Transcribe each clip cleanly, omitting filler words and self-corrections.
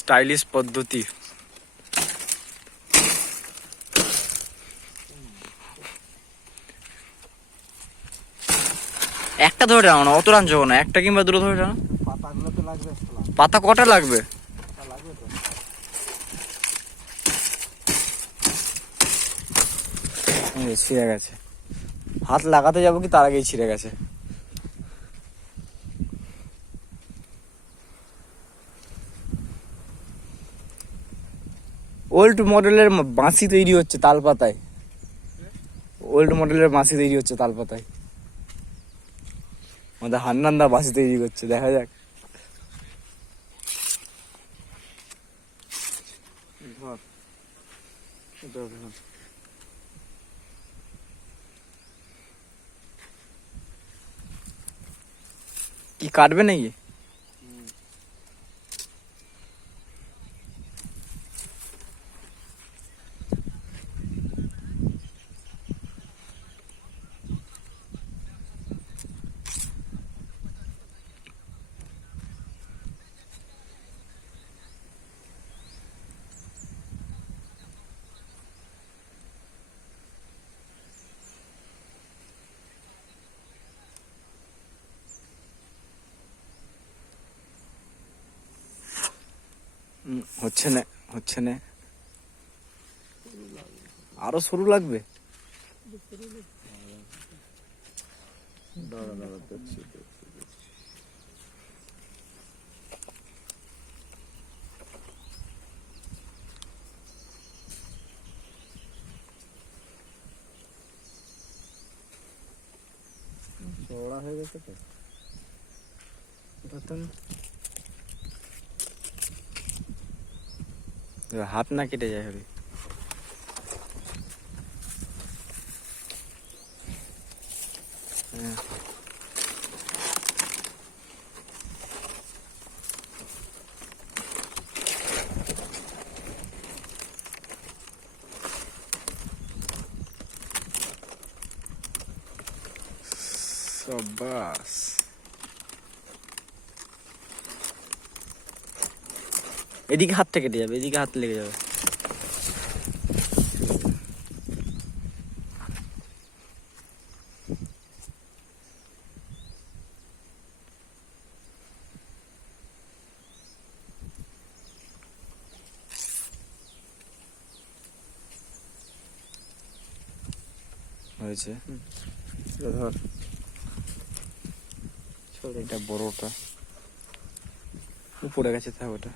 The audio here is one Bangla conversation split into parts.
স্টাইলিশ পদ্ধতি। একটা ধরে টানো না, অত টানছো না, একটা কিংবা দুটো ধরে টানো। পাতাগুলো তো লাগবে। পাতা কটা লাগবে? লাগবে তো। ছিঁড়ে গেছে, হাত লাগাতে যাবো কি তার আগেই ছিঁড়ে গেছে। ওল্ড মডেলের বাঁশি তৈরি হচ্ছে তাল পাতায়, ওল্ড মডেলের বাঁশি তৈরি হচ্ছে তাল পাতায়। আমাদের হান্নানদা বাঁশি তৈরি করছে, দেখা যাক। কি কাটবে নাকি? হচ্ছে না, হচ্ছে না, আরো সরু লাগবে। চওড়া হয়ে গেছে তো। হাত না কেটে যায় হবে। বাস এদিকে হাতটা কেটে যাবে, এদিকে হাত লেগে যাবে। হয়েছে, ধর এটা বড়টা উপরে গেছে, থাক ওটা।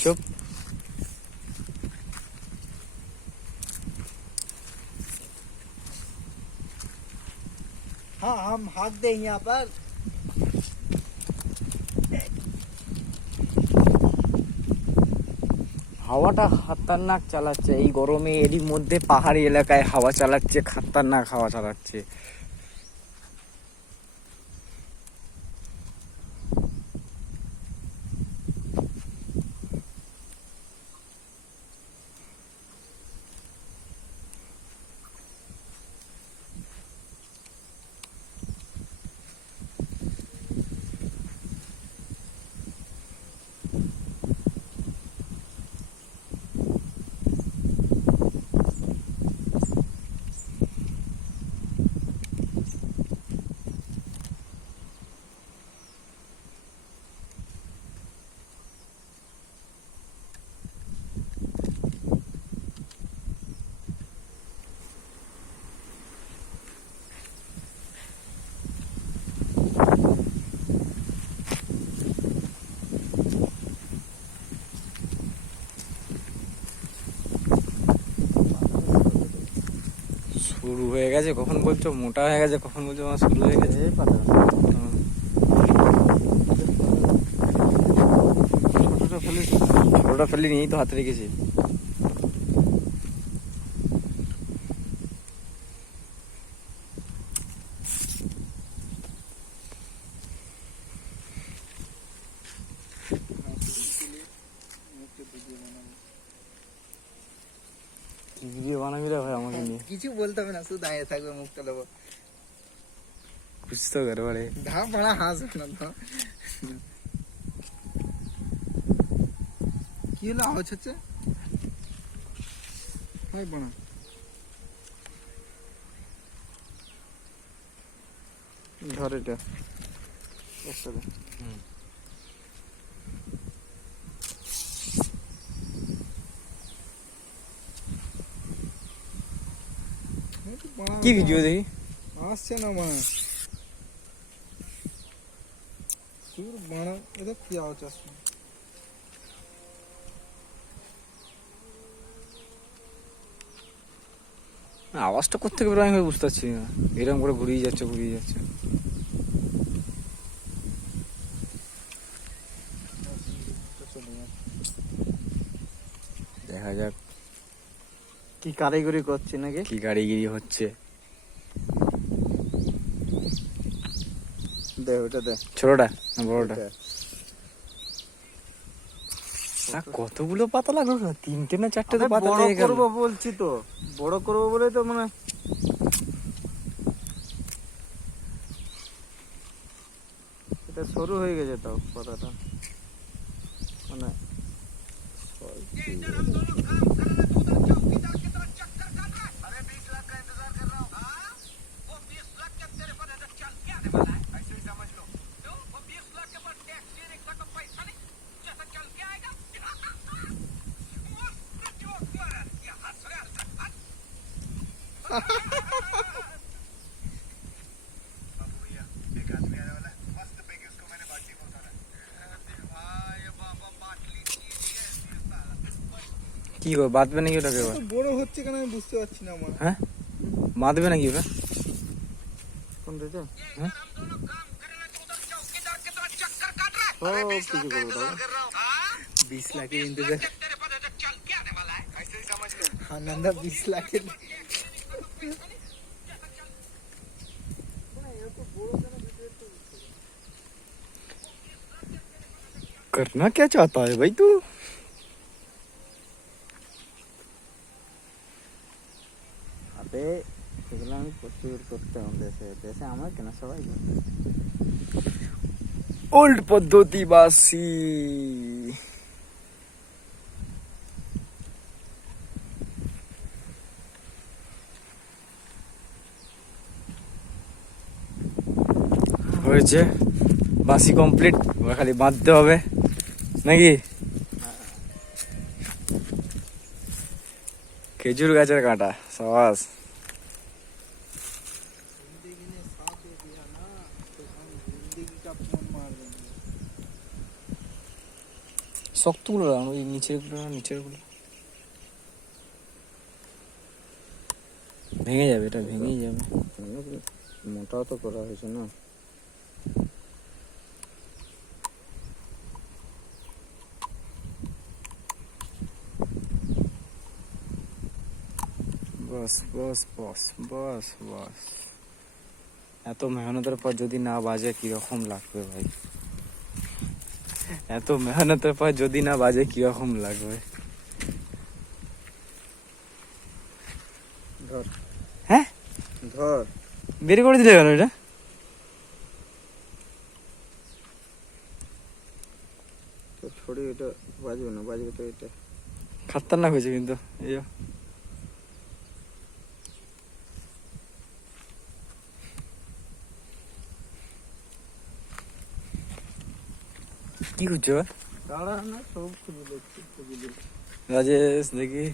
चुप। हाँ हम हाँक दें यहाँ पर। হাওয়াটা খতরনাক চালাচ্ছে এই গরমে, এরই মধ্যে পাহাড়ি এলাকায় হাওয়া চালাচ্ছে, খতরনাক হাওয়া চালাচ্ছে। শুরু হয়ে গেছে কখন বলছো, মোটা হয়ে গেছে কখন বলছো, আমার শুরু হয়ে গেছে। বড়টা ফেলে নিয়েই তো হাতে রেখেছি। কি ভিডিও বানাবি রে ভাই আমাকে নিয়ে? কিছু বলতে হবে না, শুধু দাঁড়িয়ে থাকবে, মুখটা দেবো। বুঝতে পারে বাড়ে ধাপ ভাড়া হাসবে না তো। কি হলো, আওয়াজ হচ্ছে? হাই বানা, ধর এটা একসাথে। কি ভিডিও দেখি? আসছে না মা, বানা এটা কি আওয়াজ আসছে? আওয়াজটা কোত্থেকে বেরো আমি বুঝতে পারছি না। এরকম করে ঘুরিয়ে যাচ্ছে ঘুরিয়ে যাচ্ছে। দেখা যাক কি কারিগরি করছি নাকি? কি কারিগিরি হচ্ছে। দে ওটা দে, ছোটটা না বড়টা? এটা। না, কতগুলো পাতা লাগলো না? 3টে না 4টে তো আরে পাতা বড় লেগে গেল। করবো বলছি তো, বড় করবো বলে তো মানে এটা সরু হয়ে গেছে তো পাতাটা, মানে কি গো বাঁধবে নাকি ওটাকে এবার? এত বড় হচ্ছে কেন আমি বুঝতে পারছি না আমার। হ্যাঁ বাঁধবে নাকি ওটা? কোন দিকে? হ্যাঁ সব কিছু করবো দাও। 20 লাখের ইন্তজার। আনন্দা 20 লাখের। करना क्या चाहता है भाई तू? আবে সেগুলো আমি প্রচুর করতে হবে দেশে, দেশে আমার কেন সবাই করে। ओल्ड पद्धति बासी। হয়েছে বাসি কমপ্লিট, খালি বাঁধতে হবে নাকি? খেজুর গাছের কাঁটা সাবাস। जिंदगी ने साथ दे दिया ना, तो हम जिंदगी का फोन मार देंगे। শক্তগুলো লাগানো, ওই নিচের গুলো ভেঙে যাবে, এটা ভেঙেই যাবে। মোটাও তো করা হয়েছে না। बस बस बस बस बस। এত মেহনতের পর যদি না বাজে কিরকম লাগবে ভাই? এত মেহনতের পর যদি না বাজে কিরকম লাগবে? ধর হ্যাঁ ধর, বের করে দিলে কেন এটা? তো ছড়ি, এটা বাজবে না, বাজবে তো এটা। খাতারনাক হয়েছে কিন্তু এই যে। কি করছো দাঁড়া না, সব খুলে দেখছি রাজেশ? দেখি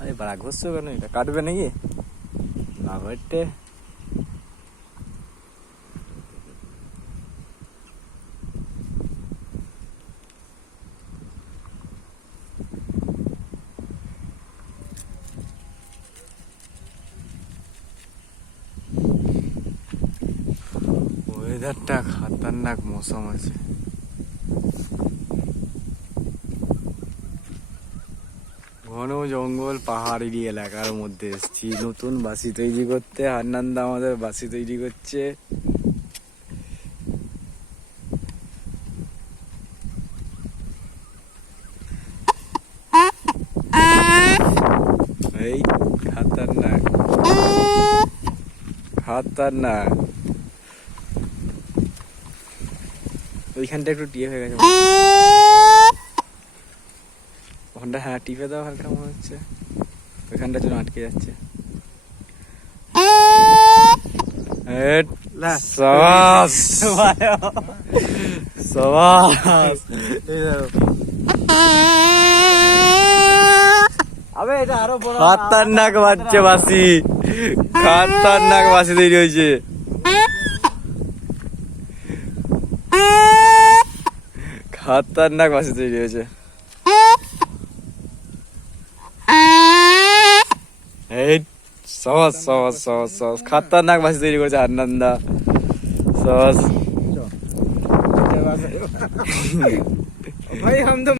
আরে বাড়া ঘষছো কেন? এটা কাটবে নাকি? না ঘটে। ওয়েদারটা খাতারনাক মৌসুম আছে। ঘন জঙ্গল পাহাড়ি এলাকার মধ্যে এসেছি নতুন বাসি তৈরি করতে। হান্নানদা আমাদের বাসি তৈরি করছে। এই খাতারনাক খাতারনাক। ওইখানটা একটু টিয়ে হয়ে গেছে ওখানটা। হ্যাঁ টিপে দাও হালকা মনে হচ্ছে। ওইখানটা জন্য আটকে যাচ্ছে। সাবাস সাবাস। আবে এটা আরো বড়। খাতারনাক বাচ্চা বাসি, খাতারনাক বাসি তৈরি হয়েছে। খাতারনাক বাসি তৈরি হয়েছে। এই সহজ সহজ সহজ সহজ খাতারনাক বাসি তৈরি করেছে হান্নানদা। সহজ भाई हम तो